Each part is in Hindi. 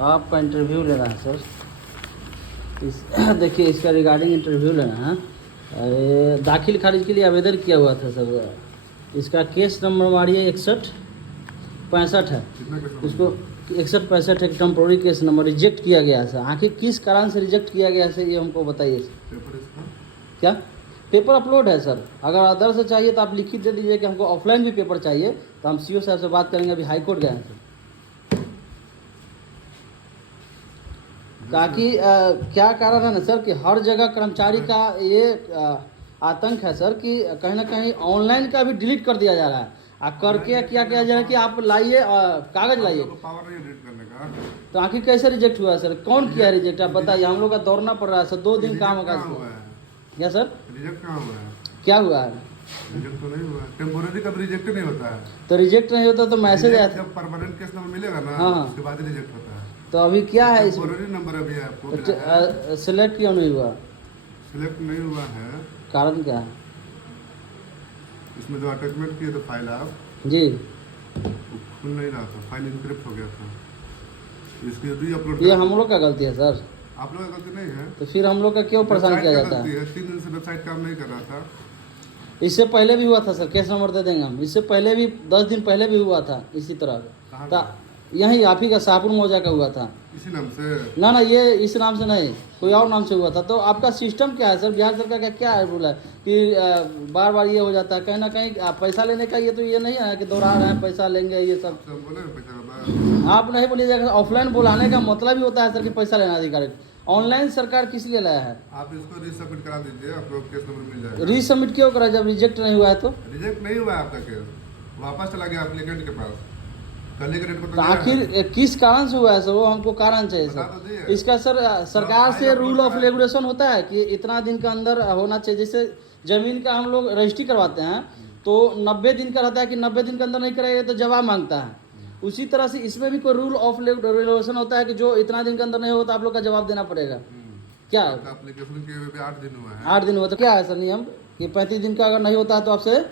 आपका इंटरव्यू लेना है सर। देखिए इसका रिगार्डिंग इंटरव्यू लेना है। अरे दाखिल खारिज के लिए आवेदन किया हुआ था सर। इसका केस नंबर मारिए 6165 है। उसको 6165 है, टेम्पोररी केस नंबर रिजेक्ट किया गया है सर। आखिर किस कारण से रिजेक्ट किया गया है सर, ये हमको बताइए सर। क्या पेपर अपलोड है सर? अगर अदर से चाहिए तो आप लिखित दे दीजिए कि हमको ऑफलाइन भी पेपर चाहिए, तो हम सीओ साहब से बात करेंगे। अभी हाई कोर्ट गए हैं सर। ताकि क्या कारण है ना सर कि हर जगह कर्मचारी का ये आतंक है सर कि कहीं ना कहीं ऑनलाइन का भी डिलीट कर दिया जा रहा है। करके क्या किया जा रहा है कि आप लाइए कागज लाइए, पावर नहीं डिलीट करने का। तो आखिर कैसे रिजेक्ट हुआ है सर? कौन किया रिजेक्ट? आप बताइए। हम लोग का दौड़ना पड़ रहा है सर, 2 दिन काम होगा। क्या सर रिजेक्ट कहाँ हुआ है? क्या हुआ है? रिजेक्ट तो नहीं हुआ। टेम्पोररी कब रिजेक्ट नहीं होता है? तो रिजेक्ट नहीं होता तो मैसेज आया था। जब परमानेंट केस नंबर मिलेगा ना, हाँ। उसके बाद रिजेक्ट होता है। तो अभी क्या है इसमें? टेम्पोररी नंबर अभी आपको मिला है। सिलेक्ट क्यों नहीं हुआ? सिलेक्ट नहीं हुआ है, कारण क्या है? इसमें जो अटैचमेंट किए थे फाइल आप, जी वो खुल नहीं रहा था, फाइल इनक्रिप्ट हो गया था। इसकी री अपलोड ये हम लोग का गलती है सर। आप लोग का गलती नहीं है, तो फिर हम लोग का क्यों परेशान किया जाता है? 3 दिन से वेबसाइट काम नहीं कर रहा था। इससे पहले भी हुआ था सर, केस नंबर दे देंगे हम। इससे पहले भी 10 दिन पहले भी हुआ था इसी तरह। कहाँ तो यहीं आप ही का शाहपुर मौजा का हुआ था। इसी नाम से? ना ये इस नाम से नहीं, कोई और नाम से हुआ था। तो आपका सिस्टम क्या है सर? बिहार सरकार का क्या है रूल है कि बार बार ये हो जाता है? कहीं ना कहीं पैसा लेने का ये तो ये नहीं है कि दोहरा रहे हैं पैसा लेंगे ये सब। तो बोले पैसा आप नहीं बोलिएगा। ऑफलाइन बुलाने का मतलब ही होता है सर कि पैसा लेना अधिकारी। ऑनलाइन सरकार किस लिए लाया है? आप इसको रीसबमिट करा दीजिए, आप लोग केस नंबर मिल जाएगा। रीसबमिट क्यों करा जब रिजेक्ट नहीं हुआ है? तो रिजेक्ट नहीं हुआ है आपका केस, वापस चला गया एप्लीकेंट के पास। कल के डेट को तो आखिर किस कारण से हुआ है सर? वो हमको कारण चाहिए बता सर। तो दिए। इसका सर सरकार से रूल ऑफ रेगुलेशन होता है कि इतना दिन के अंदर होना चाहिए। जैसे जमीन का हम लोग रजिस्ट्री करवाते हैं तो 90 दिन का रहता है कि 90 दिन के अंदर नहीं करेगा तो जवाब मांगता है। उसी तरह से इसमें भी कोई रूल ऑफ रेगुलेशन होता है कि जो इतना दिन के अंदर नहीं होता आप लोग का जवाब देना पड़ेगा। क्या एप्लीकेशन के हुए 8 दिन हुआ है। 8 दिन हुआ तो क्या है सर नियम कि 35 दिन का अगर नहीं होता है तो आपसे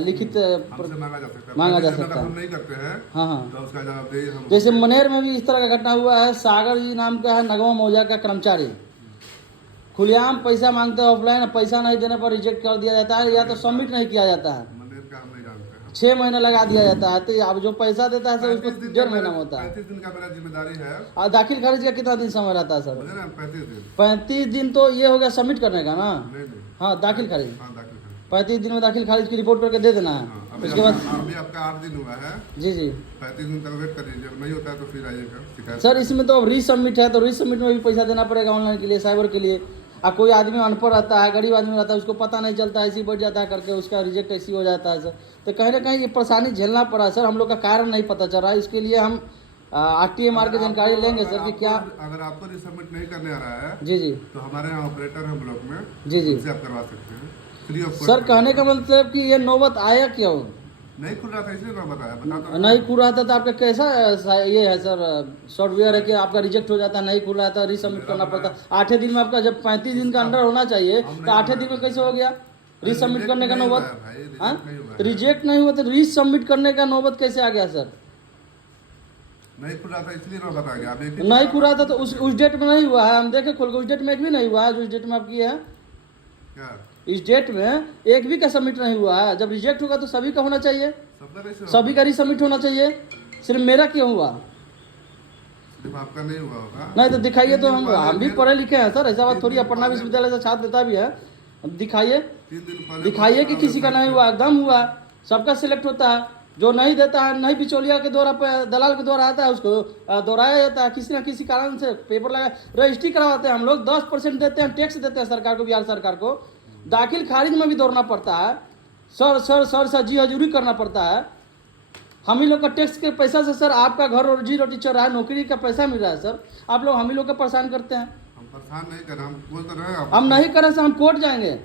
लिखित हमसे मांगा जा सकता है। मांगा जा अगर सकता हम है। नहीं करते हैं हाँ हाँ। तो उसका जवाब दे हम। जैसे मनेर में भी इस तरह का घटना हुआ है। सागर जी नाम का है नगवा मौजा का कर्मचारी, खुलेआम पैसा मांगते हैं ऑफलाइन, पैसा नहीं देने पर रिजेक्ट कर दिया जाता है या तो सबमिट नहीं किया जाता है। मंदिर का हम नहीं जानते हैं। 6 महीने लगा दिया जाता है। तो अब जो पैसा देता है सर उसको 35 दिन 1.5 महीना में होता है। 35 दिन का मेरा जिम्मेदारी है। और दाखिल खारिज का कितना दिन समय रहता है सर? मुझे ना 35 दिन। 35 दिन तो ये हो गया सबमिट करने का ना। नहीं नहीं। हाँ दाखिल खारिज हाँ दाखिल करें। 35 दिन में दाखिल खारिज की रिपोर्ट करके दे देना है। उसके बाद अभी आपका 8 दिन हुआ है। जी जी 35 दिन तक वेट कर लीजिए, नहीं होता है तो फिर आइएगा शिकायत। सर। इसमें तो अब रीसबमिट है तो रीसबमिट में भी पैसा देना पड़ेगा ऑनलाइन के लिए, साइबर के लिए। कोई आदमी अनपढ़ रहता है, गरीब आदमी रहता है, उसको पता नहीं चलता है, ऐसे ही बढ़ जाता है करके उसका रिजेक्ट ऐसी हो जाता है सर। तो कहीं ना कहीं ये परेशानी झेलना पड़ा सर। हम लोग का कारण नहीं पता चल रहा है। इसके लिए हम RTMR की जानकारी लेंगे सर कि क्या। अगर आपको रिसबमिट नहीं करने आ रहा है जी जी तो हमारे यहाँ ऑपरेटर हैं ब्लॉक में, जी जी उनसे आप करवा सकते हैं फ्री ऑफ सर। कहने का मतलब कि ये नौबत आया क्यों? नहीं खुल रहा था इसलिए मैं बताया बता तो। नहीं खुल रहा था तो आपका कैसा ये है सर सॉफ्टवेयर है कि आपका रिजेक्ट हो जाता है, नहीं खुल रहा था, रीसबमिट करना पड़ता। 8 दिन में आपका जब 35 दिन का अंडर होना चाहिए तो 8 दिन में कैसे हो गया रीसबमिट करने का नौबत? रिजेक्ट नहीं हुआ तो रीसबमिट करने का नौबत कैसे आ गया सर? नहीं खुल रहा था इसलिए मैं बता गया। नहीं खुल रहा था तो उस डेट में नहीं हुआ है। हम देखे खोल के उस डेट में एक भी नहीं हुआ है। जो इस डेट में आप किए हैं क्या इस डेट में एक भी का सबमिट नहीं हुआ है। जब रिजेक्ट होगा तो सभी का होना चाहिए, सभी का रीसबमिट होना चाहिए। सिर्फ मेरा क्यों हुआ? सिर्फ आपका नहीं हुआ होगा। नहीं तो दिखाइए। तो हम भी पढ़े लिखे हैं सर, ऐसा बात थोड़ी है। पटना विश्वविद्यालय से छात्र देता भी है। दिखाइए 3 दिन पहले दिखाइए कि किसी का नहीं हुआ, एकदम हुआ। सबका सिलेक्ट होता है। जो नहीं देता है, नहीं बिचौलिया के द्वारा दलाल के द्वारा आता है, उसको दोहराया जाता है। किसी ना किसी कारण से पेपर लगा रजिस्ट्री करवाते हैं हम लोग। 10% देते हैं, टैक्स देते हैं सरकार को, बिहार सरकार को। दाखिल खारिज में भी दौड़ना पड़ता है सर। सर जी हजूरी करना पड़ता है। हम ही लोग का टैक्स के पैसा से सर आपका घर रोजी रोटी चल रहा है, नौकरी का पैसा मिल रहा है सर। आप लोग हम ही लोग का परेशान करते हैं। हम परेशान नहीं कर रहे, हम बोल तो रहे हैं। हम नहीं करें सर, हम कोर्ट जाएंगे,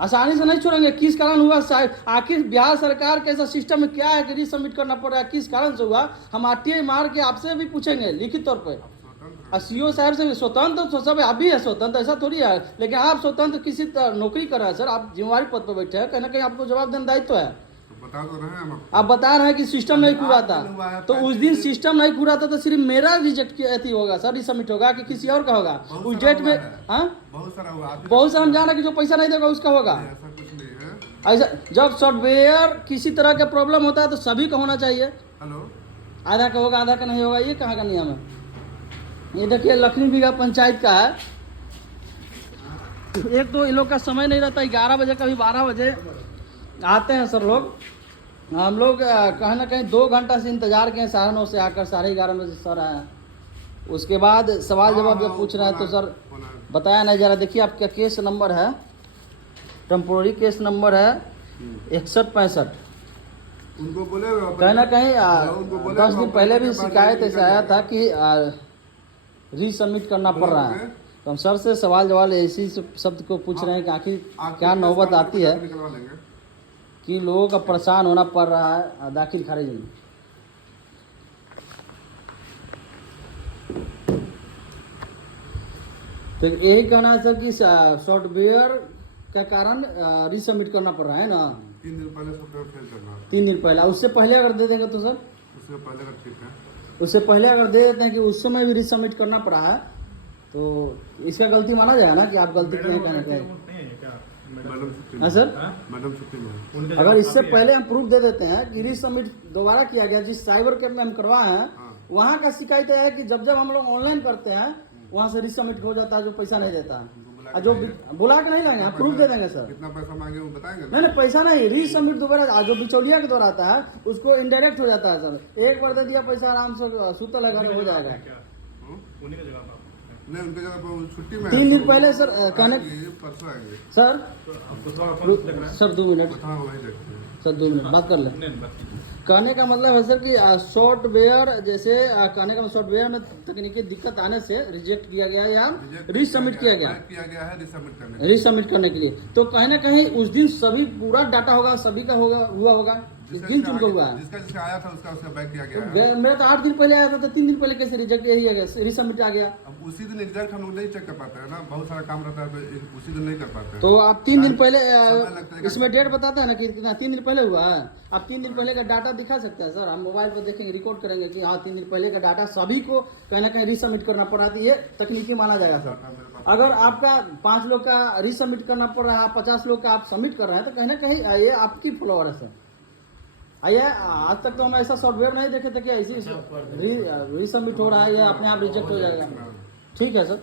आसानी से नहीं छोड़ेंगे। किस कारण हुआ शायद? आखिर बिहार सरकार के ऐसा सिस्टम में क्या है कि रीसबमिट करना पड़ रहा है? किस कारण से हुआ? हम RTMR के आपसे भी पूछेंगे लिखित तौर पर। CO साहब से स्वतंत्र तो सब अभी है, स्वतंत्र ऐसा थोड़ी है। लेकिन आप स्वतंत्र किसी नौकरी कर रहे हैं सर, आप जिम्मेवारी पद पर बैठे हैं, कहीं ना कहीं आपको जवाब देना दायित्व है। बता तो रहे हैं हम आपको। आप बता रहे हैं कि सिस्टम नहीं पूरा था, दिन हुआ है, तो उस दिन सिस्टम नहीं पूरा था तो सिर्फ मेरा रिजेक्ट अथी होगा सर, रिसबमिट होगा कि किसी और का होगा बहुत उस सारा डेट में? हुआ है। हाँ, बहुत सारा हुआ, आप ही बहुत सारा हम का- जान रहे हैं कि जो पैसा नहीं देगा उसका होगा। ऐसा कुछ नहीं है। ऐसा जब सॉफ्टवेयर किसी तरह का प्रॉब्लम होता है तो सभी का होना चाहिए, हेलो, आधा का होगा आधा का नहीं होगा, ये कहाँ का नियम है? ये देखिए लखनी बीघा पंचायत का है। एक तो इन लोग का समय नहीं रहता, 11 बजे कभी 12 बजे आते हैं सर लोग। हम लोग कहीं ना कहीं 2 घंटा से इंतजार किए सहारनों से आकर, 11:30 बजे सर आए। उसके बाद सवाल जवाब जब पूछ रहे हैं तो सर बताया नहीं जा रहा। देखिए आपका केस नंबर है, टेम्पोररी केस नंबर है 6165। उनको बोले कहीं ना कहीं उनको बोले 10 दिन पहले भी ऑपरेशन के बाद शिकायत जल्दी ऐसा आया निकल था कि रीसबमिट करना पड़ रहा है। तो हम सर से सवाल जवाब इसी शब्द को पूछ रहे हैं कि आखिर क्या नौबत आती है निकलवा लेंगे। कि लोगों का परेशान होना पड़ रहा है दाखिल खारिज में। तो यही कहना है सर कि सॉफ्टवेयर का कारण रीसबमिट करना पड़ रहा है ना। 3 दिन पहले सॉफ्टवेयर फेल कर रहा था। 3 दिन पहले, उससे पहले अगर दे देंगे तो सर? उससे पहले का ठीक है। उससे पहले अगर दे देते हैं कि उस समय भी रीसबमिट करना पड़ा है तो इसका गलती माना जाए ना कि आप गलती किए हैं कहने का? मैडम छुट्टी हाँ सर, मैडम छुट्टी में। अगर इससे पहले हम प्रूफ दे देते हैं कि रीसबमिट दोबारा किया गया, जिस साइबर कैफ में हम करवाए हैं हाँ। वहाँ का शिकायत है कि जब जब हम लोग ऑनलाइन करते हैं वहाँ से रीसबमिट हो जाता है, जो पैसा नहीं देता है। और जो बुला के नहीं लाएंगे, हम प्रूफ दे देंगे सर। कितना पैसा मांगे वो बताएंगे ना? नहीं नहीं, पैसा नहीं, रीसबमिट दोबारा जो बिचौलिया के द्वारा आता है उसको इनडायरेक्ट हो जाता है सर। एक बार दे दिया पैसा, आराम से सुतल है घर, हो जाएगा। नहीं, उनके जगह पर वो छुट्टी में 3 दिन पहले सर कहने आएंगे, परसों आएंगे। सर सर 2 मिनट बताओ, वही देखते हैं। सर 2 मिनट बात कर ले। कहने का मतलब है सर कि सॉफ्टवेयर जैसे कहने का सॉफ्टवेयर में तकनीकी दिक्कत आने से रिजेक्ट किया गया या रीसबमिट किया गया है रिसबमिट करने रीसबमिट करने के लिए। तो कहीं ना कहीं उस दिन सभी पूरा डाटा होगा, सभी का होगा, हुआ होगा, गिन चुन का हुआ है। जिसका जिसका आया था उसका बैक किया गया है। मेरा तो 8 दिन पहले आया था, तो 3 दिन पहले कैसे रिजेक्ट यही आ गया, रीसबमिट आ गया? अब उसी दिन एग्जैक्ट हम लोग नहीं चेक कर पाते हैं ना, बहुत सारा काम रहता है तो उसी दिन नहीं कर पाते हैं। तो आप 3 दिन पहले समय लगता है। इसमें डेट बताता है ना कि कितना 3 दिन पहले हुआ है। आप 3 दिन पहले का डाटा दिखा सकते हैं सर, हम मोबाइल पर देखेंगे, रिकॉर्ड करेंगे कि हाँ 3 दिन पहले का डाटा सभी को कहीं ना कहीं रीसबमिट करना पड़ा था। ये तकनीकी माना जाएगा सर। अगर आपका 5 लोग का रीसबमिट करना पड़ रहा है, 50 लोग का आप सबमिट कर रहे हैं, तो कहीं ना कहीं ये आपकी फ्लॉ है सर। आइए, आज तक तो हम ऐसा सॉफ्टवेयर नहीं देखे थे कि ऐसी रीसबमिट हो रहा है या अपने आप रिजेक्ट हो जाएगा। ठीक है सर।